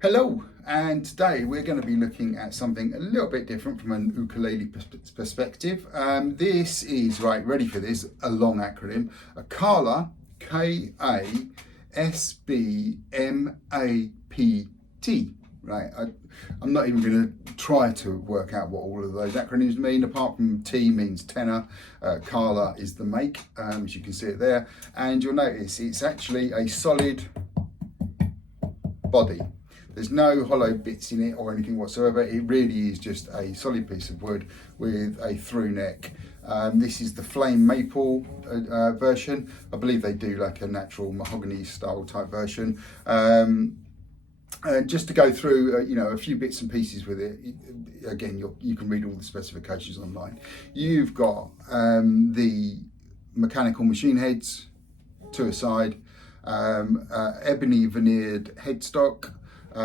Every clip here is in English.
Hello, and today we're going to be looking at something a little bit different from an ukulele perspective. This is, right, ready for this, a long acronym, a Kala, Kasbmapt. Right, I'm not even going to try to work out what all of those acronyms mean, apart from T means tenor, Kala is the make, as you can see it there, and you'll notice it's actually a solid body. There's no hollow bits in it or anything whatsoever. It really is just a solid piece of wood with a through neck. This is the flame maple version. I believe they do like a natural mahogany style type version. Just to go through, a few bits and pieces with it. Again, you can read all the specifications online. You've got the mechanical machine heads to a side, ebony veneered headstock.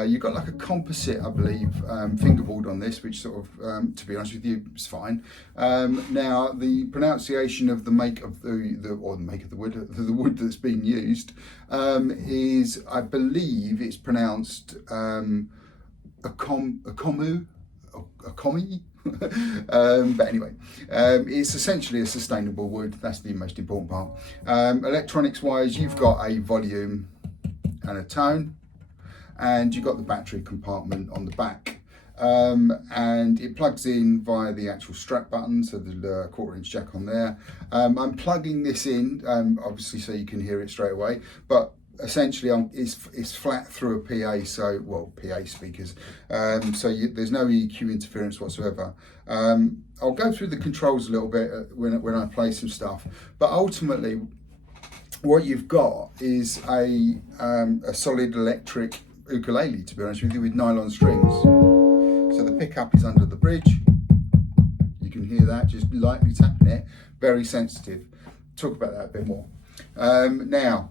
You've got like a composite, I believe, fingerboard on this, which sort of, to be honest with you, is fine. Now, the pronunciation of the make of the wood that's being used is, I believe, it's pronounced a komi. But anyway, it's essentially a sustainable wood. That's the most important part. Electronics wise, you've got a volume and a tone, and you've got the battery compartment on the back, and it plugs in via the actual strap button, so the 1/4" jack on there. I'm plugging this in obviously so you can hear it straight away, but essentially it's flat through a PA, PA speakers, there's no EQ interference whatsoever. I'll go through the controls a little bit when I play some stuff, but ultimately what you've got is a solid electric ukulele, to be honest with you, with nylon strings. So the pickup is under the bridge. You can hear that, just lightly tapping it, very sensitive. Talk about that a bit more. Now,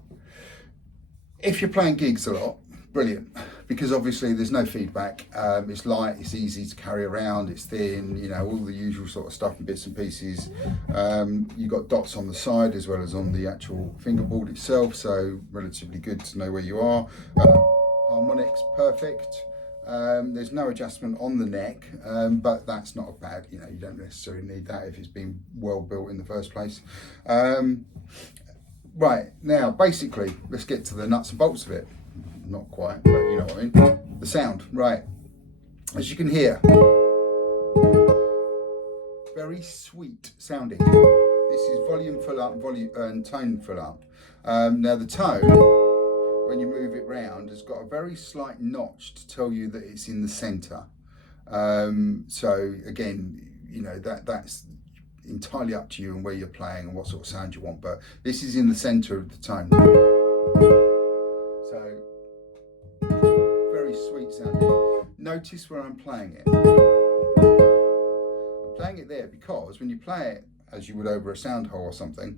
if you're playing gigs a lot, brilliant, because obviously there's no feedback. It's light, it's easy to carry around, it's thin, all the usual sort of stuff and bits and pieces. You've got dots on the side as well as on the actual fingerboard itself, so relatively good to know where you are. Harmonics, perfect. There's no adjustment on the neck, but that's not a bad, you don't necessarily need that if it's been well built in the first place. Right, now basically let's get to the nuts and bolts of it. Not quite, but you know what I mean. The sound, right, as you can hear, very sweet sounding. This is volume full up, volume and tone full up. Now the tone, when you move it round, has got a very slight notch to tell you that it's in the center. So again, that's entirely up to you and where you're playing and what sort of sound you want, but this is in the center of the tone. So very sweet sounding. Notice where I'm playing it. I'm playing it there because when you play it as you would over a sound hole or something,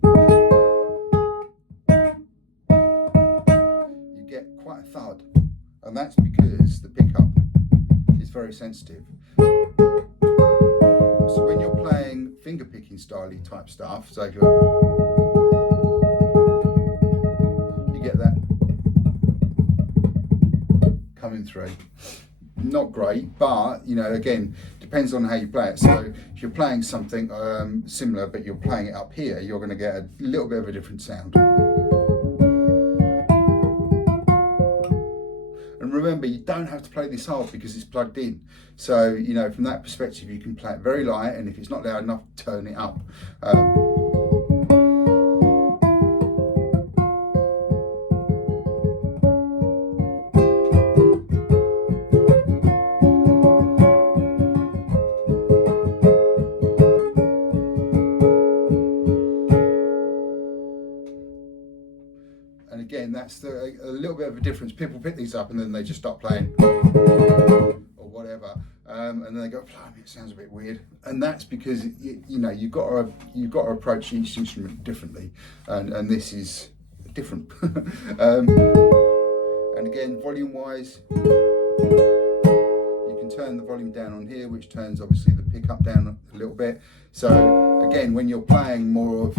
you get quite a thud, and that's because the pickup is very sensitive. So when you're playing finger picking style-y type stuff, so if you get that coming through. Not great, but again, depends on how you play it. So if you're playing something similar, but you're playing it up here, you're going to get a little bit of a different sound. And remember, you don't have to play this hard because it's plugged in. So, from that perspective, you can play it very light, and if it's not loud enough, turn it up. And again, that's a little bit of a difference. People pick these up and then they just stop playing or whatever, and then they go, "Blimey, it sounds a bit weird." And that's because you've got to approach each instrument differently, and this is different. And again, volume wise, you can turn the volume down on here, which turns obviously the pickup down a little bit. So again, when you're playing more of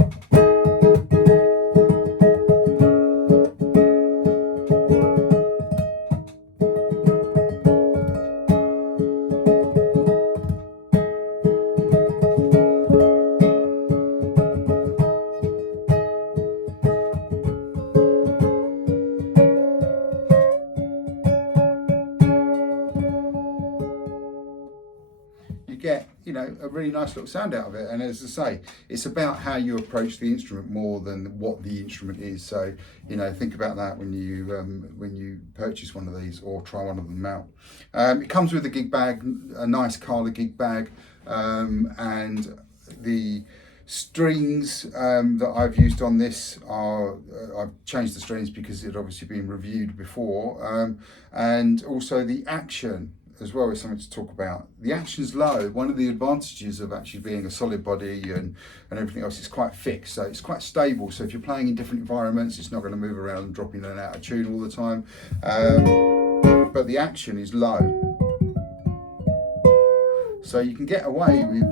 a really nice little sound out of it. And as I say, it's about how you approach the instrument more than what the instrument is. So think about that when you purchase one of these or try one of them out. It comes with a gig bag, a nice Kala gig bag, and the strings that I've used on this are, I've changed the strings because it had obviously been reviewed before, and also the action as well is something to talk about. The action's low. One of the advantages of actually being a solid body and everything else is quite fixed, so it's quite stable. So if you're playing in different environments, it's not going to move around and drop in and out of tune all the time. But the action is low, so you can get away with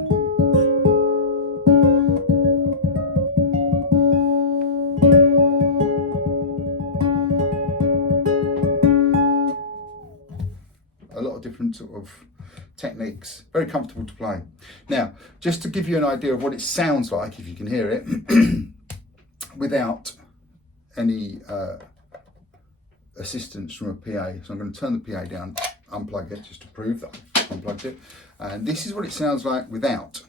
a lot of different sort of techniques. Very comfortable to play. Now, just to give you an idea of what it sounds like, if you can hear it, without any assistance from a PA. So I'm going to turn the PA down, unplug it, just to prove that I've unplugged it. And this is what it sounds like without.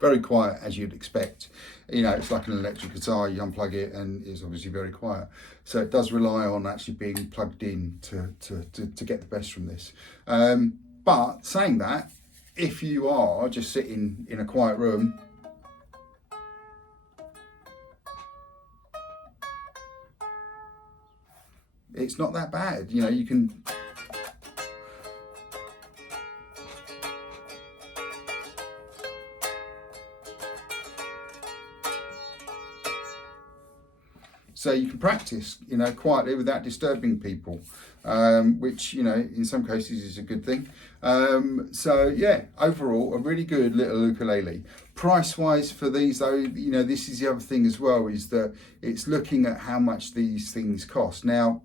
Very quiet, as you'd expect. It's like an electric guitar, you unplug it and it's obviously very quiet. So it does rely on actually being plugged in to get the best from this. But saying that, if you are just sitting in a quiet room, it's not that bad. You can so you can practice, quietly without disturbing people, which, in some cases is a good thing. So yeah, overall, a really good little ukulele. Price-wise for these though, this is the other thing as well, is that it's looking at how much these things cost. Now,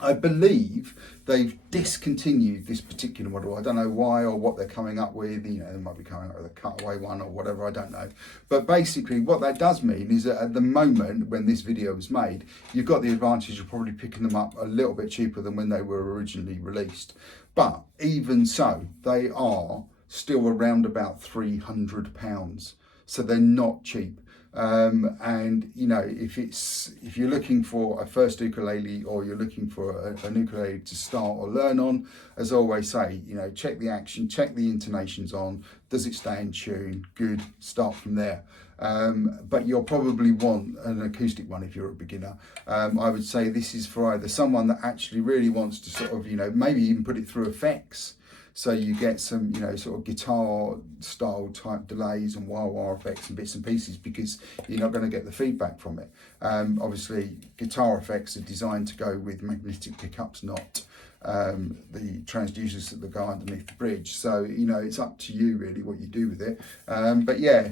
I believe they've discontinued this particular model. I don't know why or what they're coming up with. They might be coming up with a cutaway one or whatever, I don't know. But basically what that does mean is that at the moment when this video was made, you've got the advantage of probably picking them up a little bit cheaper than when they were originally released. But even so, they are still around about £300. So they're not cheap. And if you're looking for a first ukulele or you're looking for an ukulele to start or learn on, as I always say, check the action, check the intonations on, does it stay in tune? Good, start from there. But you'll probably want an acoustic one if you're a beginner. I would say this is for either someone that actually really wants to sort of, maybe even put it through effects. So you get some, sort of guitar style type delays and wah-wah effects and bits and pieces, because you're not going to get the feedback from it. Obviously, guitar effects are designed to go with magnetic pickups, not the transducers that go underneath the bridge. So, it's up to you really what you do with it. But yeah,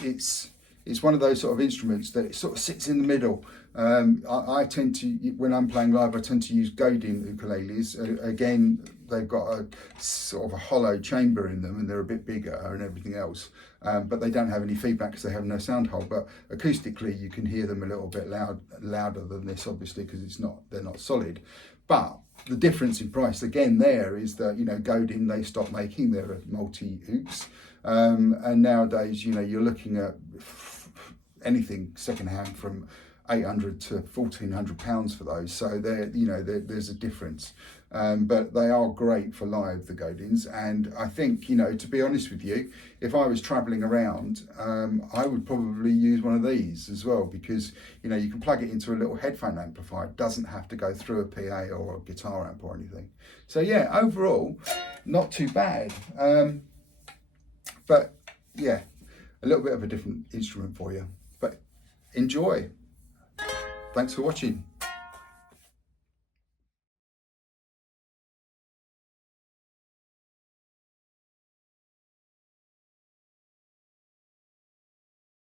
it's one of those sort of instruments that it sort of sits in the middle. I tend to, when I'm playing live, I tend to use Godin ukuleles. Again, they've got a sort of a hollow chamber in them and they're a bit bigger and everything else. But they don't have any feedback because they have no sound hole. But acoustically, you can hear them a little bit louder than this, obviously, because they're not solid. But the difference in price, again, there is that, Godin, they stopped making their multi-ukes. And nowadays, you're looking at anything secondhand from £800 to £1,400 for those. So there's a difference. But they are great for live, the Godins. And I think, to be honest with you, if I was traveling around, I would probably use one of these as well, because, you can plug it into a little headphone amplifier. It doesn't have to go through a PA or a guitar amp or anything. So yeah, overall, not too bad. But yeah, a little bit of a different instrument for you. But enjoy. Thanks for watching.